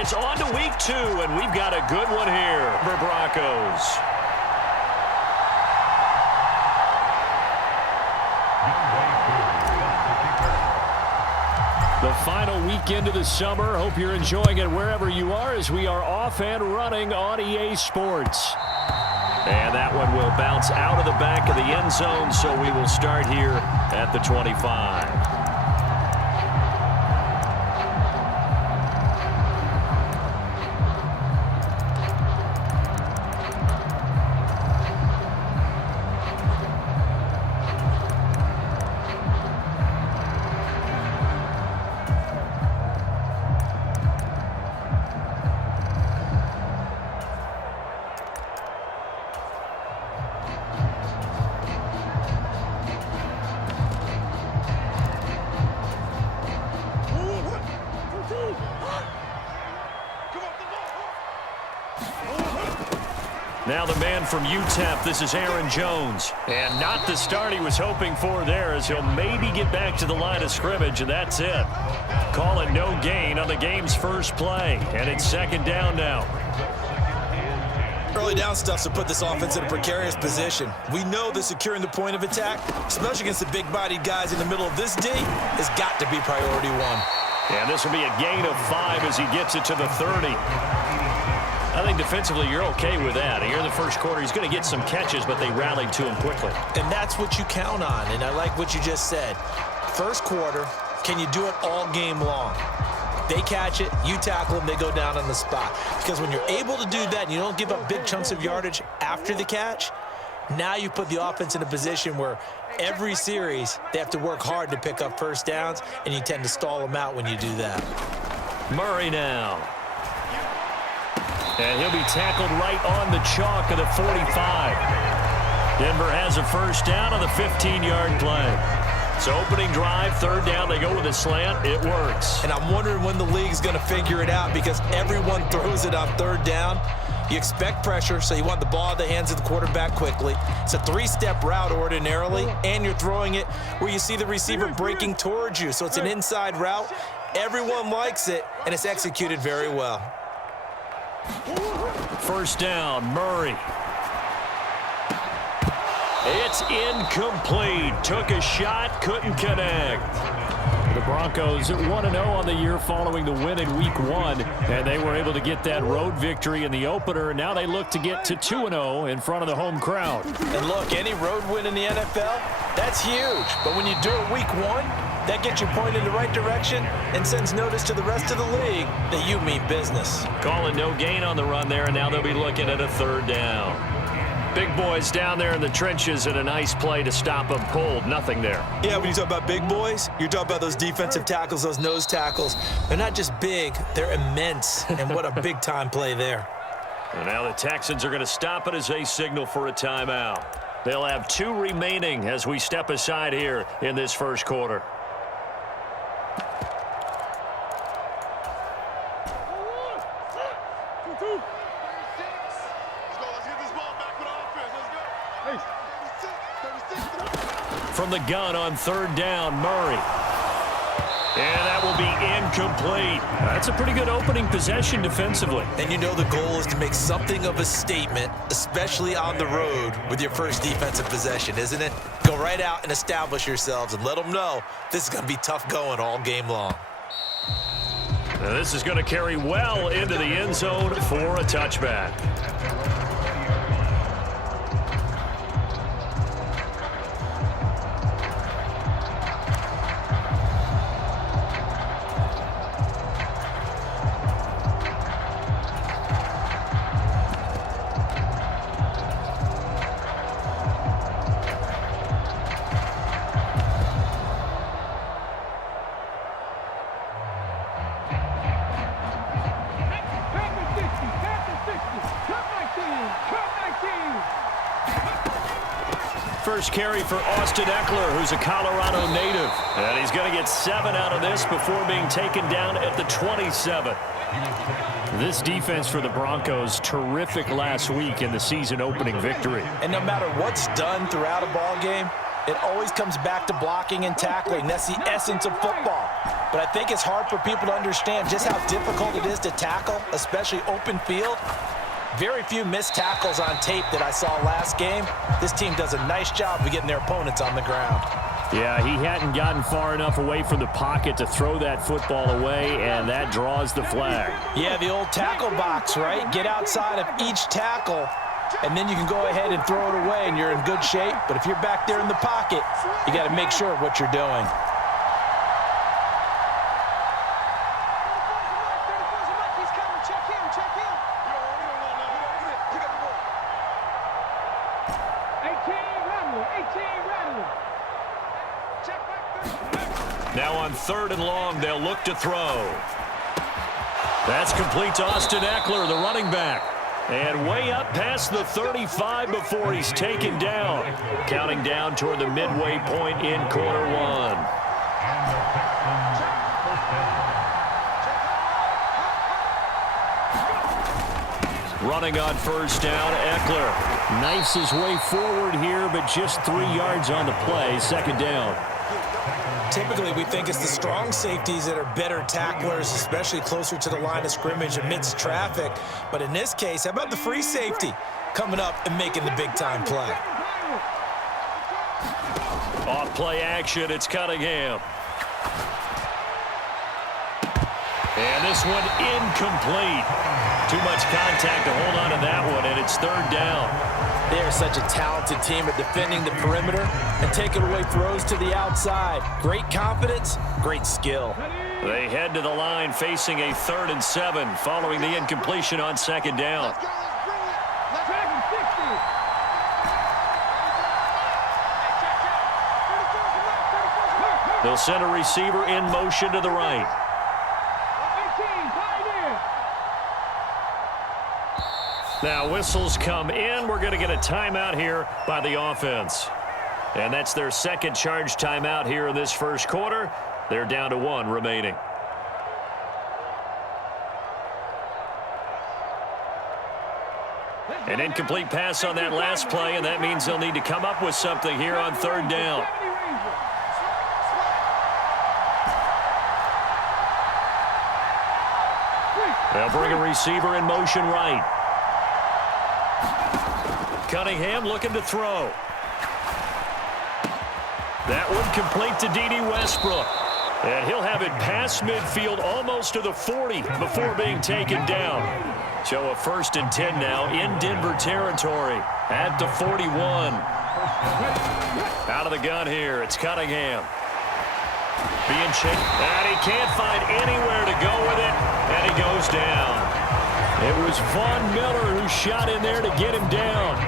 It's on to week 2, and we've got a good one here for Broncos. The final weekend of the summer. Hope you're enjoying it wherever you are as we are off and running on EA Sports. And that one will bounce out of the back of the end zone, so we will start here at the 25. Now the man from UTEP, this is Aaron Jones. And not the start he was hoping for there, as he'll maybe get back to the line of scrimmage, and that's it. Call it no gain on the game's first play, and it's second down now. Early down stuff to put this offense in a precarious position. We know that securing the point of attack, especially against the big-bodied guys in the middle of this D, has got to be priority one. And this will be a gain of 5 as he gets it to the 30. I think defensively you're okay with that. Here in the first quarter, he's going to get some catches, but they rallied to him quickly. And that's what you count on, and I like what you just said. First quarter, can you do it all game long? They catch it, you tackle them, they go down on the spot. Because when you're able to do that and you don't give up big chunks of yardage after the catch, now you put the offense in a position where every series they have to work hard to pick up first downs, and you tend to stall them out when you do that. Murray now. And he'll be tackled right on the chalk of the 45. Denver has a first down on the 15-yard play. So opening drive, third down, they go with a slant. It works. And I'm wondering when the league's going to figure it out, because everyone throws it on third down. You expect pressure, so you want the ball in the hands of the quarterback quickly. It's a 3-step route ordinarily, and you're throwing it where you see the receiver breaking towards you. So it's an inside route. Everyone likes it, and it's executed very well. First down, Murray. It's incomplete. Took a shot, couldn't connect. The Broncos 1-0 on the year following the win in Week 1, and they were able to get that road victory in the opener. Now they look to get to 2-0 in front of the home crowd. And look, any road win in the NFL, that's huge. But when you do it Week 1, that gets you pointed in the right direction and sends notice to the rest of the league that you mean business. Calling no gain on the run there, and now they'll be looking at a third down. Big boys down there in the trenches, and a nice play to stop them cold. Nothing there. Yeah, when you talk about big boys, you're talking about those defensive tackles, those nose tackles. They're not just big, they're immense, and what a big-time play there. And now the Texans are going to stop it as they signal for a timeout. They'll have 2 remaining as we step aside here in this first quarter. From the gun on third down, Murray. And that will be incomplete. That's a pretty good opening possession defensively. And you know the goal is to make something of a statement, especially on the road with your first defensive possession, isn't it? Go right out and establish yourselves and let them know this is going to be tough going all game long. Now this is going to carry well into the end zone for a touchback. First carry for Austin Eckler, who's a Colorado native. And he's going to get 7 out of this before being taken down at the 27. This defense for the Broncos, terrific last week in the season-opening victory. And no matter what's done throughout a ball game, It always comes back to blocking and tackling. That's the essence of football. But I think it's hard for people to understand just how difficult it is to tackle, especially open field. Very few missed tackles on tape that I saw last game. This team does a nice job of getting their opponents on the ground. Yeah, he hadn't gotten far enough away from the pocket to throw that football away, and that draws the flag. Yeah, the old tackle box, right? Get outside of each tackle, and then you can go ahead and throw it away, and you're in good shape. But if you're back there in the pocket, you got to make sure of what you're doing. Now on 3rd and long, they'll look to throw. That's complete to Austin Eckler, the running back. And way up past the 35 before he's taken down. Counting down toward the midway point in quarter one. Running on 1st down, Eckler knifes his way forward here, but just 3 yards on the play, 2nd down. Typically, we think it's the strong safeties that are better tacklers, especially closer to the line of scrimmage amidst traffic. But in this case, how about the free safety coming up and making the big-time play? Off play action, it's Cunningham. And this one incomplete. Too much contact to hold on to that one, and it's 3rd down. They are such a talented team at defending the perimeter and taking away throws to the outside. Great confidence, great skill. They head to the line facing a 3rd and 7 following the incompletion on 2nd down. They'll send a receiver in motion to the right. Now whistles come in. We're going to get a timeout here by the offense. And that's their 2nd charge timeout here in this 1st quarter. They're down to 1 remaining. An incomplete pass on that last play, and that means they'll need to come up with something here on 3rd down. They'll bring a receiver in motion right. Cunningham looking to throw. That one complete to D.D. Westbrook. And he'll have it past midfield almost to the 40 before being taken down. So a 1st and 10 now in Denver territory at the 41. Out of the gun here, it's Cunningham. Being chased, and he can't find anywhere to go with it, and he goes down. It was Von Miller who shot in there to get him down.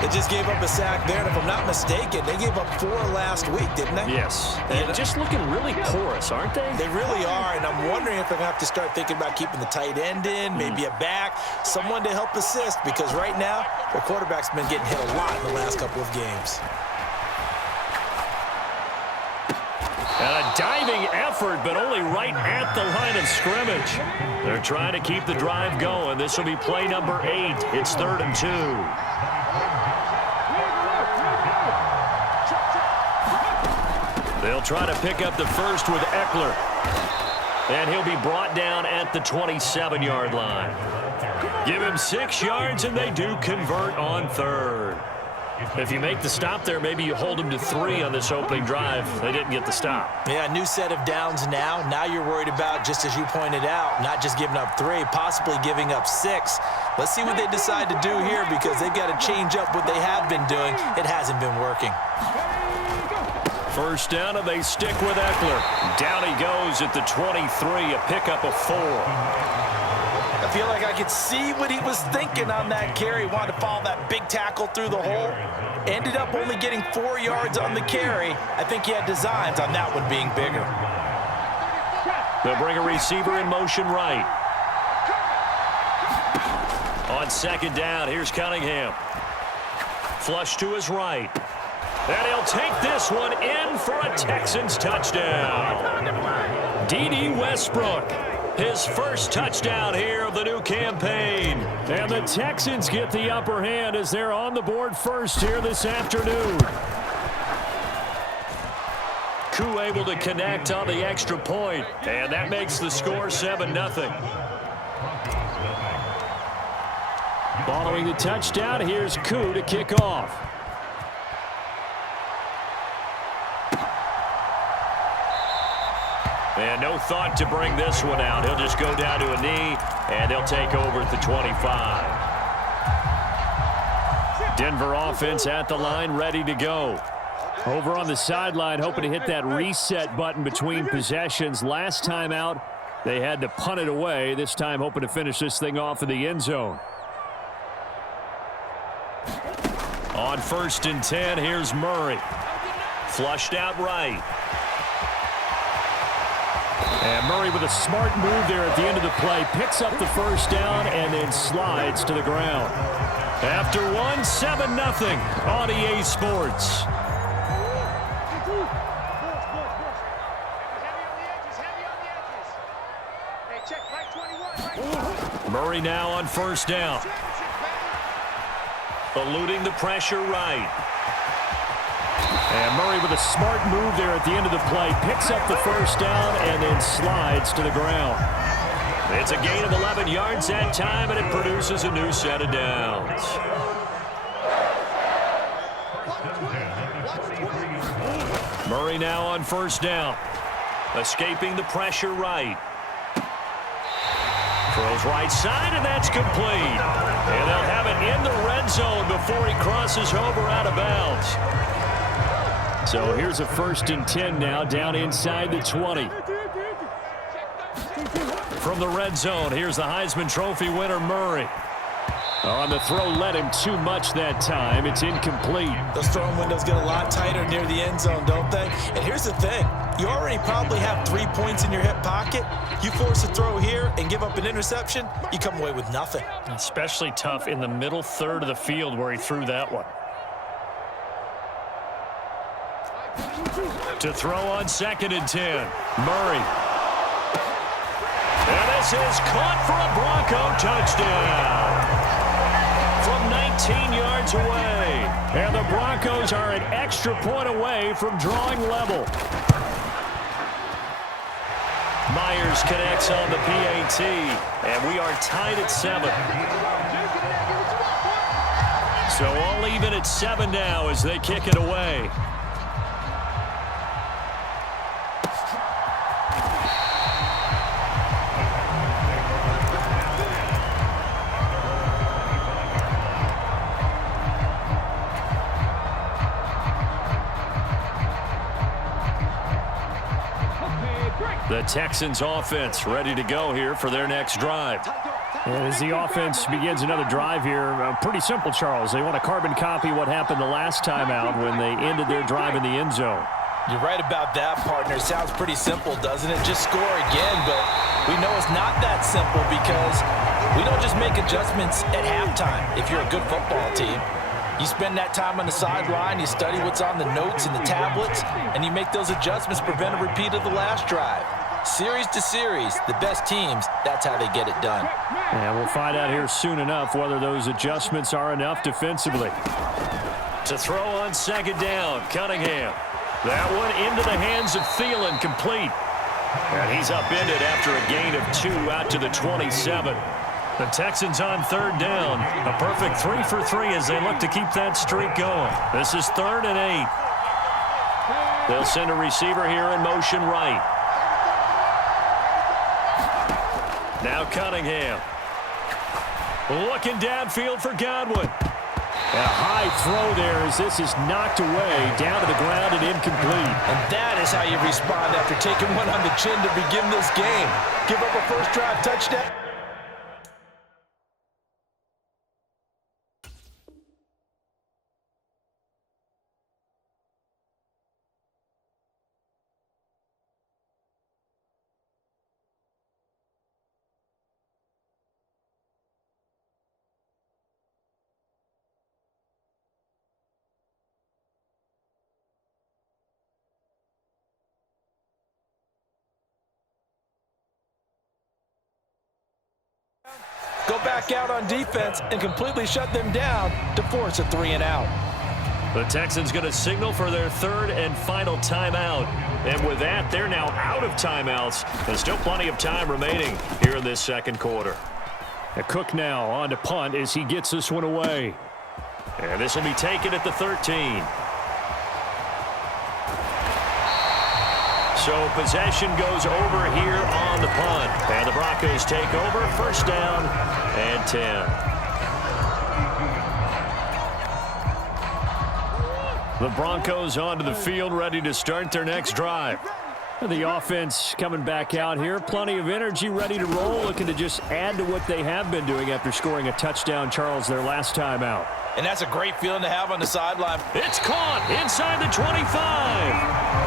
They just gave up a sack there, and if I'm not mistaken, they gave up 4 last week, didn't they? Yes. And just looking really porous, aren't they? They really are, and I'm wondering if they're going to have to start thinking about keeping the tight end in, maybe a back, someone to help assist, because right now, their quarterback's been getting hit a lot in the last couple of games. And a diving effort, but only right at the line of scrimmage. They're trying to keep the drive going. This will be play number 8. It's 3rd and 2. They'll try to pick up the first with Eckler. And he'll be brought down at the 27-yard line. Give him 6 yards, and they do convert on 3rd. If you make the stop there, maybe you hold them to 3 on this opening drive. They didn't get the stop. Yeah, new set of downs now. Now you're worried about, just as you pointed out, not just giving up 3, possibly giving up 6. Let's see what they decide to do here, because they've got to change up what they have been doing. It hasn't been working. 1st down, and they stick with Eckler. Down he goes at the 23, a pickup of 4. I feel like I could see what he was thinking on that carry. Wanted to follow that big tackle through the hole. Ended up only getting 4 yards on the carry. I think he had designs on that one being bigger. They'll bring a receiver in motion right. On 2nd down, here's Cunningham. Flush to his right. And he'll take this one in for a Texans touchdown. D.D. Westbrook, his 1st touchdown here of the new campaign. And the Texans get the upper hand as they're on the board first here this afternoon. Koo able to connect on the extra point, and that makes the score 7-0. Following the touchdown, here's Koo to kick off. And no thought to bring this one out. He'll just go down to a knee, and they'll take over at the 25. Denver offense at the line, ready to go. Over on the sideline, hoping to hit that reset button between possessions. Last time out, they had to punt it away. This time, hoping to finish this thing off in the end zone. On 1st and 10, here's Murray. Flushed out right. And Murray with a smart move there at the end of the play. Picks up the first down and then slides to the ground. After one, 7-0 on EA Sports. Murray now on 1st down. Eluding the pressure right. And Murray with a smart move there at the end of the play. Picks up the first down and then slides to the ground. It's a gain of 11 yards that time, and it produces a new set of downs. Murray now on 1st down. Escaping the pressure right. Throws right side, and that's complete. And they'll have it in the red zone before he crosses over out of bounds. So here's a 1st and 10 now, down inside the 20. From the red zone, here's the Heisman Trophy winner, Murray. On the throw, led him too much that time. It's incomplete. Those throwing windows get a lot tighter near the end zone, don't they? And here's the thing. You already probably have 3 points in your hip pocket. You force a throw here and give up an interception, you come away with nothing. Especially tough in the middle third of the field where he threw that one. To throw on 2nd and 10. Murray. And this is caught for a Bronco touchdown. From 19 yards away. And the Broncos are an extra point away from drawing level. Myers connects on the PAT. And we are tied at 7. So all even at 7 now as they kick it away. The Texans offense ready to go here for their next drive. And as the offense begins another drive here, pretty simple, Charles. They want to carbon copy what happened the last time out when they ended their drive in the end zone. You're right about that, partner. Sounds pretty simple, doesn't it? Just score again, but we know it's not that simple because we don't just make adjustments at halftime if you're a good football team. You spend that time on the sideline, you study what's on the notes and the tablets, and you make those adjustments, prevent a repeat of the last drive. Series to series, the best teams, that's how they get it done. And we'll find out here soon enough whether those adjustments are enough defensively. To throw on 2nd down, Cunningham. That one into the hands of Thielen, complete. And he's upended after a gain of 2 out to the 27. The Texans on 3rd down. A perfect 3 for 3 as they look to keep that streak going. This is 3rd and 8. They'll send a receiver here in motion right. Now Cunningham. Looking downfield for Godwin. And a high throw there as this is knocked away, down to the ground and incomplete. And that is how you respond after taking one on the chin to begin this game. Give up a first drive touchdown. Go back out on defense and completely shut them down to force a 3 and out. The Texans going to signal for their third and final timeout. And with that, they're now out of timeouts. There's still plenty of time remaining here in this second quarter. Cook now on to punt as he gets this one away. And this will be taken at the 13. So possession goes over here on the punt. And the Broncos take over. First down and 10. The Broncos onto the field, ready to start their next drive. The offense coming back out here. Plenty of energy, ready to roll, looking to just add to what they have been doing after scoring a touchdown, Charles, their last time out. And that's a great feeling to have on the sideline. It's caught inside the 25.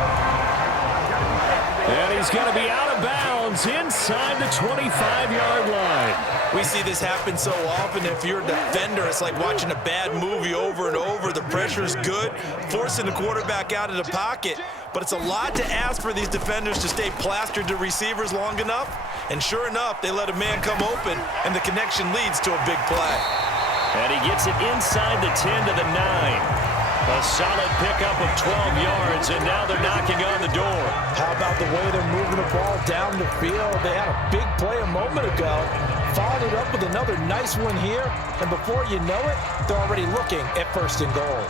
And he's going to be out of bounds inside the 25-yard line. We see this happen so often. If you're a defender, it's like watching a bad movie over and over. The pressure's good, forcing the quarterback out of the pocket. But it's a lot to ask for these defenders to stay plastered to receivers long enough. And sure enough, they let a man come open, and the connection leads to a big play. And he gets it inside the 10 to the 9. A solid pickup of 12 yards, and now they're knocking on the door. How about the way they're moving the ball down the field? They had a big play a moment ago, followed it up with another nice one here, and before you know it, they're already looking at first and goal.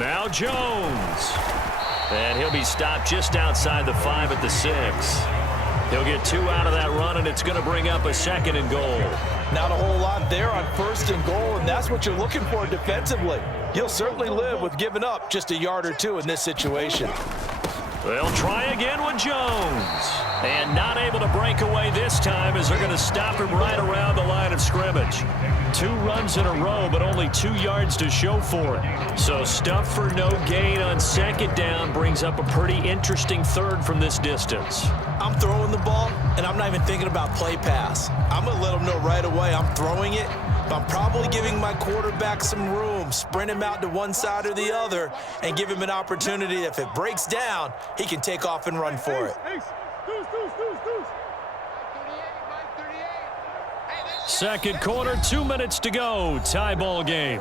Now Jones. And he'll be stopped just outside the 5 at the 6. He'll get 2 out of that run, and it's going to bring up a second and goal. Not a whole lot there on first and goal, and that's what you're looking for defensively. You'll certainly live with giving up just a yard or 2 in this situation. They'll try again with Jones. And not able to break away this time as they're going to stop him right around the line of scrimmage. 2 runs in a row, but only 2 yards to show for it. So stuff for no gain on second down brings up a pretty interesting third from this distance. I'm throwing the ball, and I'm not even thinking about play pass. I'm going to let them know right away I'm throwing it, but I'm probably giving my quarterback some room, sprint him out to one side or the other, and give him an opportunity. If it breaks down, he can take off and run for it. Second quarter, 2 minutes to go. Tie ball game.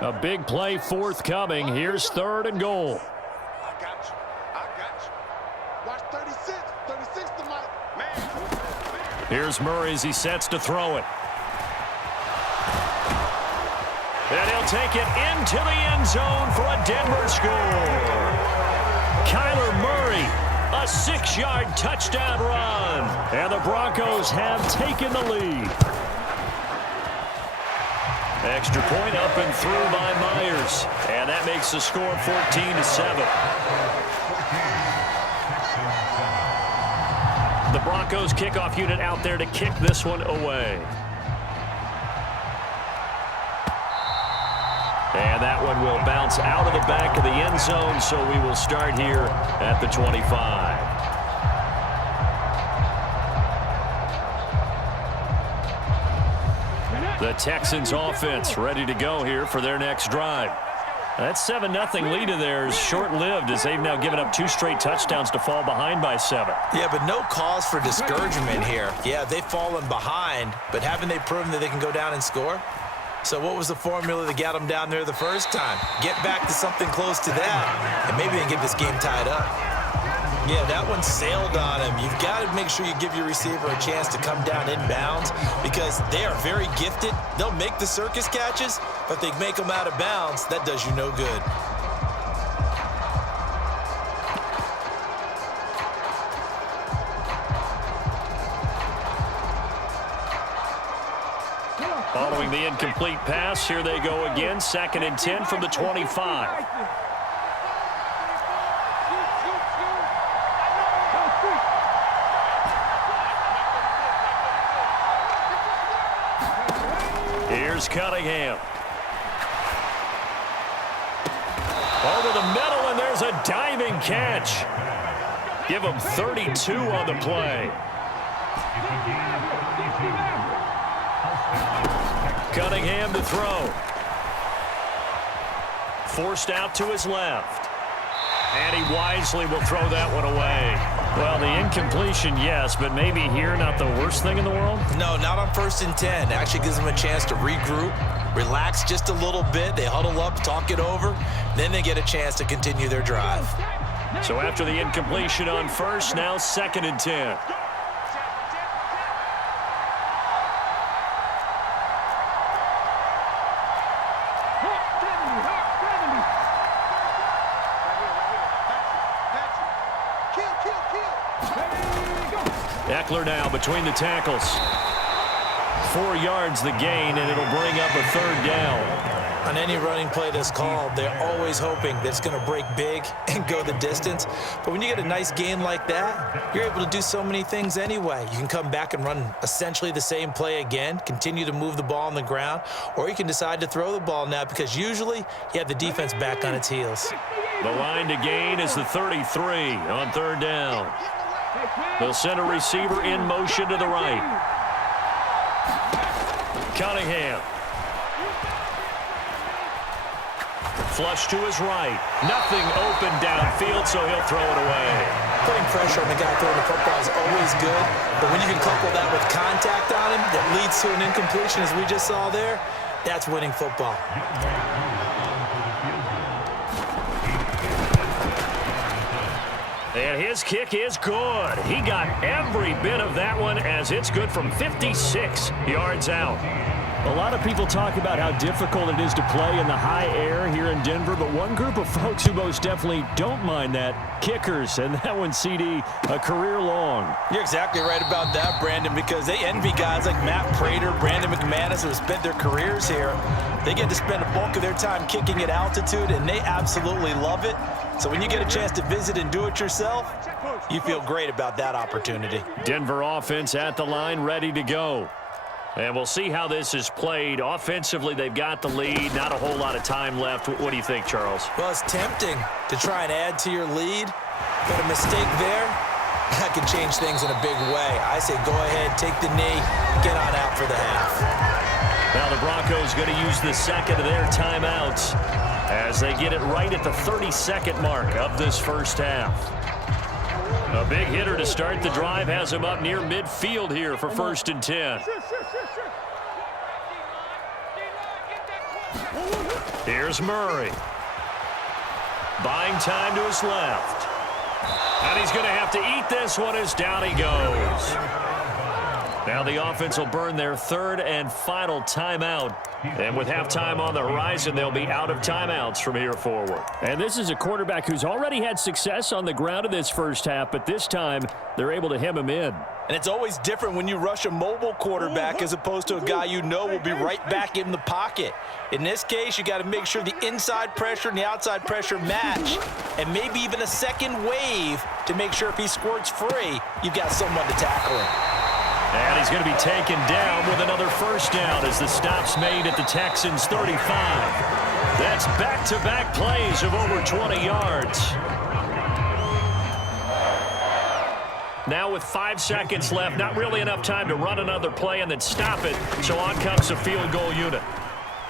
A big play forthcoming. Here's third and goal. I got you. Watch 36. 36 to my man. Here's Murray as he sets to throw it. And he'll take it into the end zone for a Denver score. Kyler Murray, a 6-yard touchdown run. And the Broncos have taken the lead. Extra point up and through by Myers. And that makes the score 14-7. The Broncos kickoff unit out there to kick this one away. And that one will bounce out of the back of the end zone, so we will start here at the 25. The Texans offense ready to go here for their next drive. That 7-0 lead of theirs short-lived as they've now given up 2 straight touchdowns to fall behind by 7. Yeah, but no cause for discouragement here. Yeah, they've fallen behind, but haven't they proven that they can go down and score? So what was the formula that got them down there the first time? Get back to something close to that, and maybe they can get this game tied up. Yeah, that one sailed on him. You've got to make sure you give your receiver a chance to come down inbounds because they are very gifted. They'll make the circus catches, but if they make them out of bounds, that does you no good. Following the incomplete pass, here they go again. 2nd and 10 from the 25. Here's Cunningham. Over the middle, and there's a diving catch. Give him 32 on the play. Cunningham to throw. Forced out to his left. And he wisely will throw that one away. Well, the incompletion, yes, but maybe here not the worst thing in the world? No, not on 1st and 10. Actually gives them a chance to regroup, relax just a little bit. They huddle up, talk it over. Then they get a chance to continue their drive. So after the incompletion on 1st, now 2nd and 10. Eckler now between the tackles. 4 yards the gain, and it'll bring up a 3rd down. On any running play that's called, they're always hoping that it's going to break big and go the distance. But when you get a nice gain like that, you're able to do so many things anyway. You can come back and run essentially the same play again, continue to move the ball on the ground, or you can decide to throw the ball now because usually you have the defense back on its heels. The line to gain is the 33 on 3rd down. They'll send a receiver in motion to the right. Cunningham. Flush to his right. Nothing open downfield, so he'll throw it away. Putting pressure on the guy throwing the football is always good, but when you can couple that with contact on him that leads to an incompletion, as we just saw there, that's winning football. And his kick is good. He got every bit of that one as it's good from 56 yards out. A lot of people talk about how difficult it is to play in the high air here in Denver, but one group of folks who most definitely don't mind that, kickers, and that one, CD, a career long. You're exactly right about that, Brandon, because they envy guys like Matt Prater, Brandon McManus, who have spent their careers here. They get to spend a bulk of their time kicking at altitude, and they absolutely love it. So when you get a chance to visit and do it yourself, you feel great about that opportunity. Denver offense at the line, ready to go. And we'll see how this is played. Offensively, they've got the lead. Not a whole lot of time left. What do you think, Charles? Well, it's tempting to try and add to your lead, but a mistake there, that can change things in a big way. I say go ahead, take the knee, get on out for the half. Now the Broncos going to use the second of their timeouts as they get it right at the 32nd mark of this first half. A big hitter to start the drive has him up near midfield here for 1st and 10. Here's Murray. Buying time to his left. And he's going to have to eat this one as down he goes. Now the offense will burn their 3rd and final timeout. And with halftime on the horizon, they'll be out of timeouts from here forward. And this is a quarterback who's already had success on the ground in this first half, but this time they're able to hem him in. And it's always different when you rush a mobile quarterback as opposed to a guy you know will be right back in the pocket. In this case, you got to make sure the inside pressure and the outside pressure match, and maybe even a second wave to make sure if he squirts free, you've got someone to tackle him. And he's going to be taken down with another first down as the stop's made at the Texans' 35. That's back-to-back plays of over 20 yards. Now with 5 seconds left, not really enough time to run another play and then stop it, so on comes the field goal unit.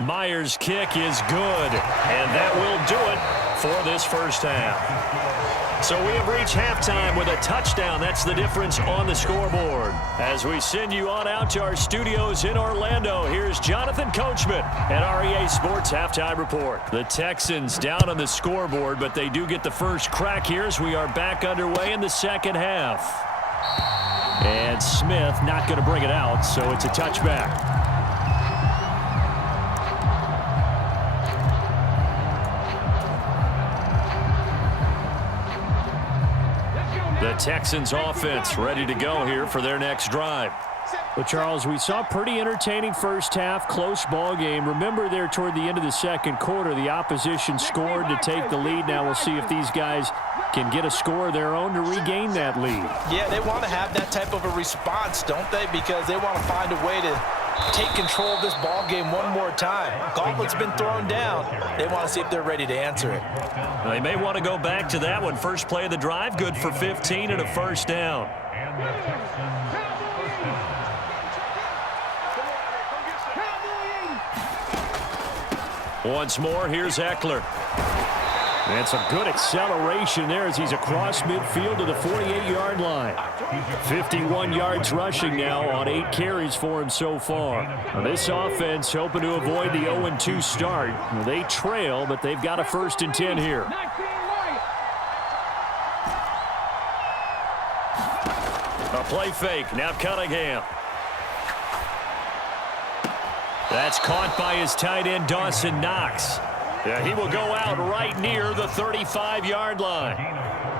Myers' kick is good, and that will do it for this first half. So we have reached halftime with a touchdown. That's the difference on the scoreboard. As we send you on out to our studios in Orlando, here's Jonathan Coachman at REA Sports Halftime Report. The Texans down on the scoreboard, but they do get the first crack here as we are back underway in the second half. And Smith not going to bring it out, so it's a touchback. The Texans offense ready to go here for their next drive. Well, Charles, we saw a pretty entertaining first half, close ball game. Remember there toward the end of the second quarter, the opposition scored to take the lead. Now we'll see if these guys can get a score of their own to regain that lead. Yeah, they want to have that type of a response, don't they? Because they want to find a way to take control of this ball game one more time. Gauntlet's been thrown down. They want to see if they're ready to answer it. They may want to go back to that one. First play of the drive, good for 15 and a first down. Once more, here's Eckler. And some good acceleration there as he's across midfield to the 48-yard line. 51 yards rushing now on 8 carries for him so far. Now this offense hoping to avoid the 0-2 start. They trail, but they've got a 1st and 10 here. A play fake. Now Cunningham. That's caught by his tight end, Dawson Knox. Yeah, he will go out right near the 35-yard line.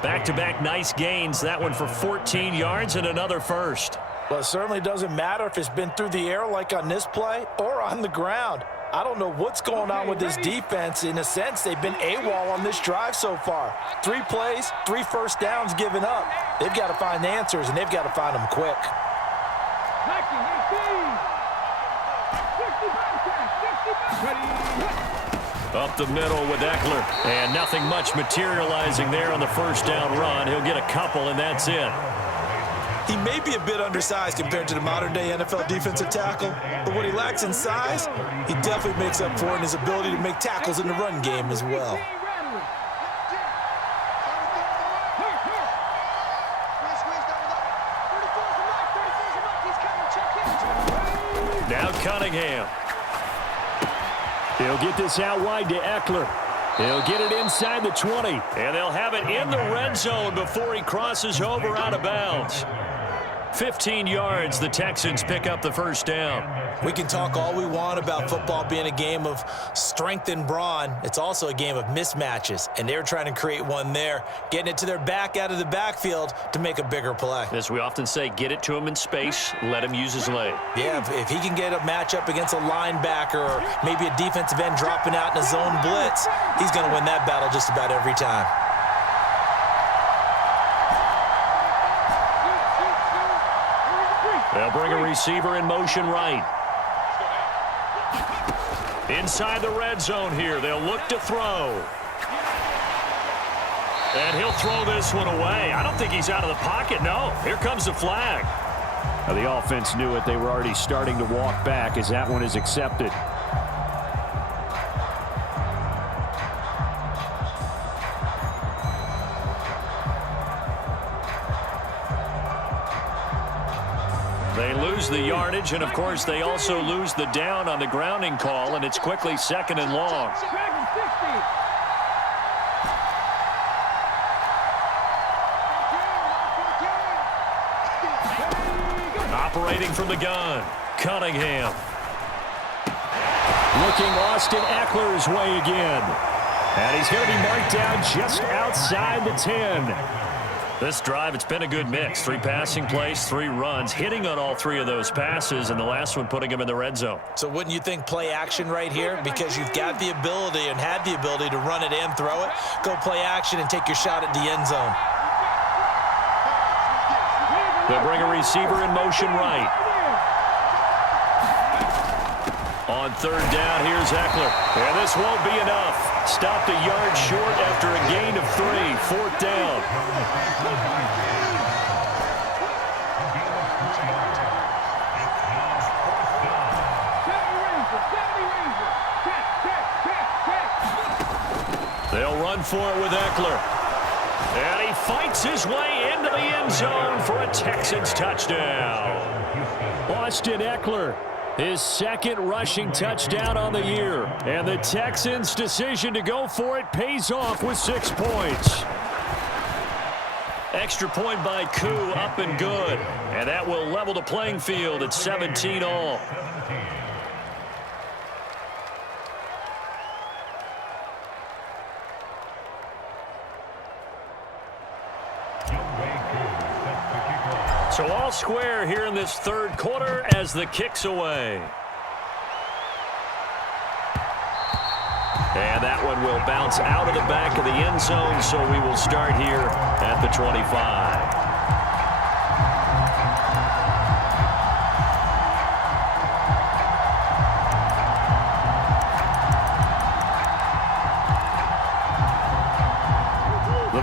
Back-to-back nice gains. That one for 14 yards and another first. Well, it certainly doesn't matter if it's been through the air like on this play or on the ground. I don't know what's going on with this defense. In a sense, they've been AWOL on this drive so far. 3 plays, 3 first downs given up. They've got to find answers, and they've got to find them quick. Up the middle with Eckler. And nothing much materializing there on the first down run. He'll get a couple, and that's it. He may be a bit undersized compared to the modern-day NFL defensive tackle, but what he lacks in size, he definitely makes up for in his ability to make tackles in the run game as well. Now Cunningham. He'll get this out wide to Eckler. He'll get it inside the 20. And they'll have it in the red zone before he crosses over out of bounds. 15 yards, the Texans pick up the first down. We can talk all we want about football being a game of strength and brawn. It's also a game of mismatches, and they're trying to create one there, getting it to their back out of the backfield to make a bigger play. As we often say, get it to him in space, let him use his leg. Yeah, if he can get a matchup against a linebacker or maybe a defensive end dropping out in a zone blitz, he's going to win that battle just about every time. They'll bring a receiver in motion right. Inside the red zone here, they'll look to throw. And he'll throw this one away. I don't think he's out of the pocket, no. Here comes the flag. Now the offense knew it. They were already starting to walk back as that one is accepted. They lose the yardage, and, of course, they also lose the down on the grounding call, and it's quickly 2nd and long. Operating from the gun, Cunningham. Looking Austin Eckler's way again. And he's going to be marked down just outside the 10. This drive, it's been a good mix. 3 passing plays, 3 runs, hitting on all 3 of those passes, and the last one putting him in the red zone. So wouldn't you think play action right here? Because you've got the ability and had the ability to run it and throw it. Go play action and take your shot at the end zone. They'll bring a receiver in motion right. On 3rd down, here's Eckler. And this won't be enough. Stopped a yard short after a gain of 3. 4th down. They'll run for it with Eckler. And he fights his way into the end zone for a Texans touchdown. Austin Eckler, his 2nd rushing touchdown on the year. And the Texans' decision to go for it pays off with 6 points. Extra point by Koo, up and good. And that will level the playing field at 17 all. So all square here in this 3rd quarter as the kick's away. And that one will bounce out of the back of the end zone, so we will start here at the 25.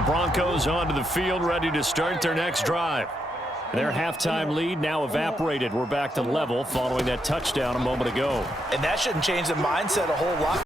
Broncos onto the field, ready to start their next drive. Their halftime lead now evaporated. We're back to level following that touchdown a moment ago. And that shouldn't change the mindset a whole lot.